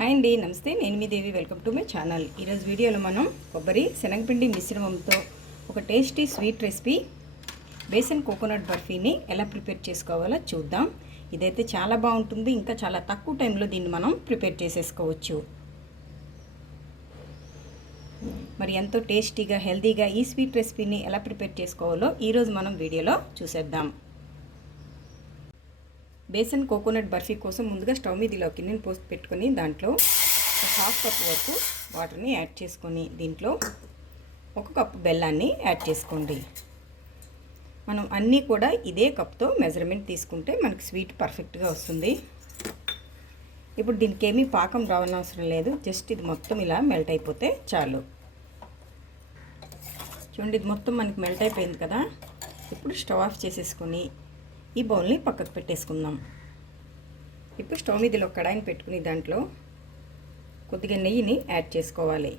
Hi అండి నమస్తే. నేను మీ Devi. Welcome to my channel. ఈరోజు వీడియోలో మనం కొబ్బరి శనగపిండి మిశ్రమంతో ఒక tasty sweet recipe besan coconut బర్ఫీని ఎలా ప్రిపేర్ చేసుకోవాలో చూద్దాం. ఇదైతే చాలా బాగుంటుంది. ఇంకా చాలా తక్కువ టైంలో దీన్ని మనం ప్రిపేర్ చేసేసుకోవచ్చు. మరి ఎంతో టేస్టీగా హెల్తీగా ఈ స్వీట్ రెసిపీని ఎలా ప్రిపేర్ చేసుకోవాలో ఈరోజు మనం వీడియోలో చూసేద్దాం. బేసన్ కోకోనట్ బర్ఫీ కోసం ముందుగా స్టవ్ మీద ఇలా కిన్నెని పోసి పెట్టుకొని దాంట్లో ఒక హాఫ్ కప్ వరకు వాటర్ని యాడ్ చేసుకొని దీంట్లో ఒక కప్పు బెల్లాన్ని యాడ్ చేసుకోండి. మనం అన్నీ కూడా ఇదే కప్తో మెజర్మెంట్ తీసుకుంటే మనకి స్వీట్ పర్ఫెక్ట్గా వస్తుంది. ఇప్పుడు దీనికి ఏమీ పాకం రావనవసరం లేదు. జస్ట్ ఇది మొత్తం ఇలా మెల్ట్ అయిపోతే చాలు. చూడండి ఇది మొత్తం మనకి మెల్ట్ అయిపోయింది కదా. ఇప్పుడు స్టవ్ ఆఫ్ చేసేసుకొని ఈ బౌల్ని పక్కకు పెట్టేసుకుందాం. ఇప్పుడు స్టవ్ మీద కడాయిని పెట్టుకుని దాంట్లో కొద్దిగా నెయ్యిని యాడ్ చేసుకోవాలి.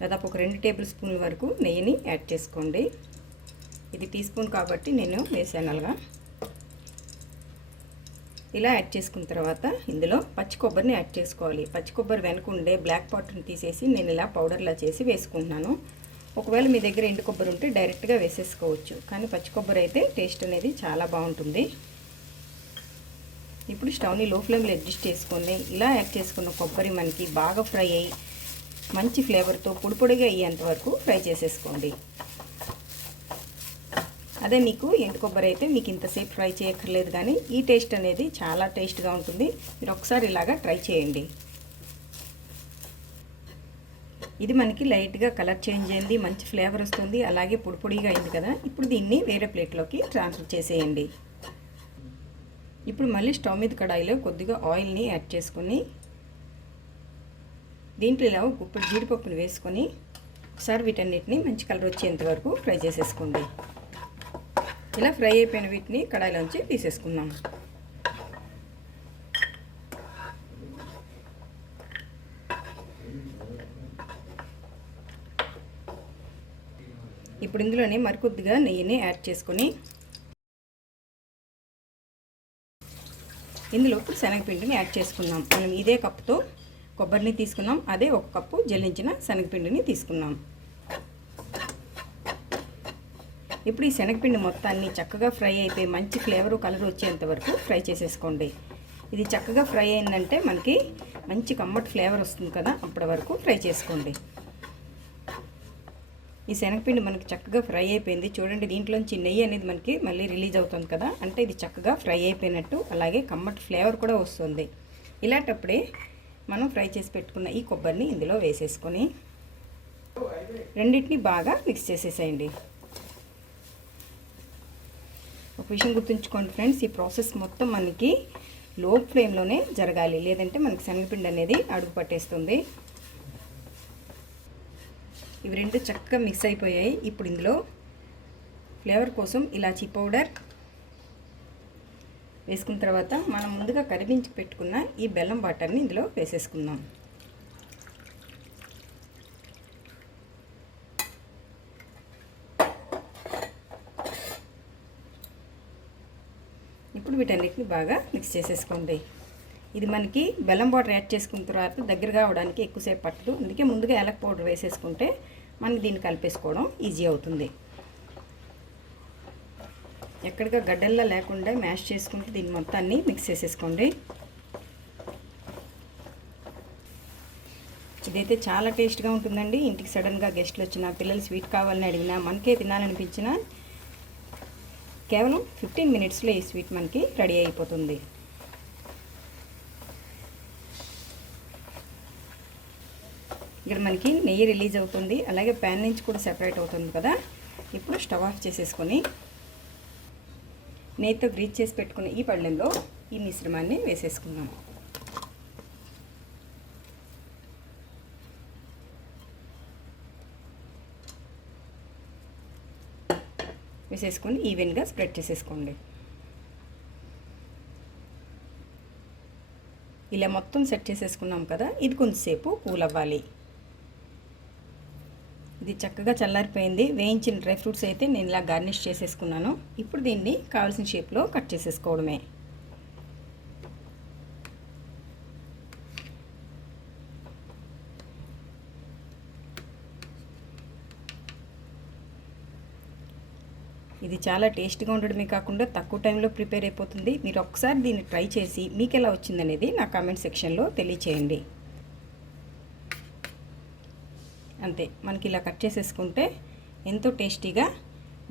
దాదాపు ఒక రెండు టేబుల్ స్పూన్ల వరకు నెయ్యిని యాడ్ చేసుకోండి. ఇది టీ స్పూన్ కాబట్టి నేను వేసాను అలాగా ఇలా యాడ్ చేసుకున్న తర్వాత ఇందులో పచ్చి కొబ్బరిని యాడ్ చేసుకోవాలి. పచ్చి కొబ్బరి వెనకుండే బ్లాక్ పాట్ని తీసేసి నేను ఇలా పౌడర్లా చేసి వేసుకుంటున్నాను. ఒకవేళ మీ దగ్గర ఎండు కొబ్బరి ఉంటే డైరెక్ట్గా వేసేసుకోవచ్చు. కానీ పచ్చి కొబ్బరి అయితే టేస్ట్ అనేది చాలా బాగుంటుంది. ఇప్పుడు స్టవ్ని లో ఫ్లేమ్లో అడ్జస్ట్ చేసుకొని ఇలా యాడ్ చేసుకున్న కొబ్బరి మనకి బాగా ఫ్రై అయ్యి మంచి ఫ్లేవర్తో పొడి పొడిగా అయ్యేంత వరకు ఫ్రై చేసేసుకోండి. అదే మీకు ఎండు కొబ్బరి అయితే మీకు ఇంతసేపు ఫ్రై చేయక్కర్లేదు కానీ ఈ టేస్ట్ అనేది చాలా టేస్ట్గా ఉంటుంది. మీరు ఒకసారి ఇలాగా ట్రై చేయండి. ఇది మనకి లైట్గా కలర్ చేంజ్ అయింది మంచి ఫ్లేవర్ వస్తుంది అలాగే పొడి పొడిగా అయింది కదా. ఇప్పుడు దీన్ని వేరే ప్లేట్లోకి ట్రాన్స్ఫర్ చేసేయండి. ఇప్పుడు మళ్ళీ స్టవ్ మీద కడాయిలో కొద్దిగా ఆయిల్ని యాడ్ చేసుకొని దీంట్లో ఇలా గుప్పుడు జీడిపప్పును వేసుకొని ఒకసారి వీటన్నిటిని మంచి కలర్ వచ్చేంత వరకు ఫ్రై చేసేసుకోండి. ఇలా ఫ్రై అయిపోయిన వీటిని కడాయిలోంచి తీసేసుకుందాం. ఇప్పుడు ఇందులోనే మరికొద్దిగా నెయ్యిని యాడ్ చేసుకొని ఇందులో శనగపిండిని యాడ్ చేసుకున్నాం మనం ఇదే కప్పుతో కొబ్బరిని తీసుకున్నాం. అదే ఒక కప్పు జల్లించిన శనగపిండిని తీసుకున్నాం. ఇప్పుడు ఈ శనగపిండి మొత్తాన్ని చక్కగా ఫ్రై అయిపోయి మంచి ఫ్లేవరు కలర్ వచ్చేంత వరకు ఫ్రై చేసేసుకోండి. ఇది చక్కగా ఫ్రై అయిందంటే మనకి మంచి కమ్మటి ఫ్లేవర్ వస్తుంది కదా అప్పటి వరకు ఫ్రై చేసుకోండి. ఈ శనగపిండి మనకి చక్కగా ఫ్రై అయిపోయింది. చూడండి దీంట్లోంచి నెయ్యి అనేది మనకి మళ్ళీ రిలీజ్ అవుతుంది కదా? అంటే ఇది చక్కగా ఫ్రై అయిపోయినట్టు అలాగే కమ్మటి ఫ్లేవర్ కూడా వస్తుంది. ఇలాంటప్పుడే మనం ఫ్రై చేసి పెట్టుకున్న ఈ కొబ్బరిని ఇందులో వేసేసుకొని రెండింటిని బాగా మిక్స్ చేసేసేయండి. ఒక విషయం గుర్తుంచుకోండి ఫ్రెండ్స్ ఈ ప్రాసెస్ మొత్తం మనకి లో ఫ్లేమ్లోనే జరగాలి. లేదంటే మనకి శనగపిండి అనేది అడుగు పట్టేస్తుంది. ఇవి రెండు చక్కగా మిక్స్ అయిపోయాయి. ఇప్పుడు ఇందులో ఫ్లేవర్ కోసం ఇలాచీ పౌడర్ వేసుకున్న తర్వాత మనం ముందుగా కరిగించి పెట్టుకున్న ఈ బెల్లం వాటర్ని ఇందులో వేసేసుకుందాం. ఇప్పుడు వీటన్నిటిని బాగా మిక్స్ చేసేసుకోండి. ఇది మనకి బెల్లం పౌడర్ యాడ్ చేసుకున్న తర్వాత దగ్గరగా అవడానికి ఎక్కువసేపు పట్టదు. అందుకే ముందుగా ఏలక పౌడర్ వేసేసుకుంటే మనకి దీన్ని కలిపేసుకోవడం ఈజీ అవుతుంది. ఎక్కడిగా గడ్డల్లా లేకుండా మ్యాష్ చేసుకుంటే దీన్ని మొత్తాన్ని మిక్స్ చేసేసుకోండి. ఇదైతే చాలా టేస్ట్గా ఉంటుందండి. ఇంటికి సడన్గా గెస్ట్లు వచ్చినా పిల్లలు స్వీట్ కావాలని అడిగినా మనకే తినాలనిపించినా కేవలం ఫిఫ్టీన్ మినిట్స్లో ఈ స్వీట్ మనకి రెడీ అయిపోతుంది. ఇక్కడ మనకి నెయ్యి రిలీజ్ అవుతుంది. అలాగే ప్యాన్ నుంచి కూడా సెపరేట్ అవుతుంది కదా. ఇప్పుడు స్టవ్ ఆఫ్ చేసేసుకొని నెయ్యితో గ్రీజ్ చేసి పెట్టుకున్న ఈ పళ్ళెంలో ఈ మిశ్రమాన్ని వేసేసుకుందాం. వేసేసుకొని ఈవెన్గా స్ప్రెడ్ చేసేసుకోండి. ఇలా మొత్తం సెట్ చేసేసుకున్నాం కదా. ఇది కొంచెంసేపు కూల్ అవ్వాలి ఇది చక్కగా చల్లారిపోయింది. వేయించిన డ్రై ఫ్రూట్స్ అయితే నేను ఇలా గార్నిష్ చేసేసుకున్నాను. ఇప్పుడు దీన్ని కావాల్సిన షేప్లో కట్ చేసేసుకోవడమే. ఇది చాలా టేస్ట్గా ఉండడమే కాకుండా తక్కువ టైంలో ప్రిపేర్ అయిపోతుంది. మీరు ఒకసారి దీన్ని ట్రై చేసి మీకు ఎలా వచ్చిందనేది నా కామెంట్ సెక్షన్లో తెలియచేయండి. అంతే. మనకి ఇలా కట్ చేసేసుకుంటే ఎంతో టేస్టీగా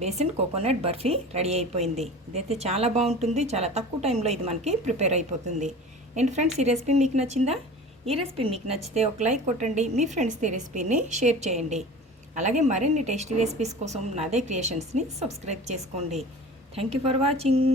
బేసిన్ కోకోనట్ బర్ఫీ రెడీ అయిపోయింది. ఇదైతే చాలా బాగుంటుంది. చాలా తక్కువ టైంలో ఇది మనకి ప్రిపేర్ అయిపోతుంది. అండ్ ఫ్రెండ్స్ ఈ రెసిపీ మీకు నచ్చిందా? ఈ రెసిపీ మీకు నచ్చితే ఒక లైక్ కొట్టండి. మీ ఫ్రెండ్స్తో ఈ రెసిపీని షేర్ చేయండి. అలాగే మరిన్ని టేస్టీ రెసిపీస్ కోసం నాదే క్రియేషన్స్ని సబ్స్క్రైబ్ చేసుకోండి. Thank you for watching.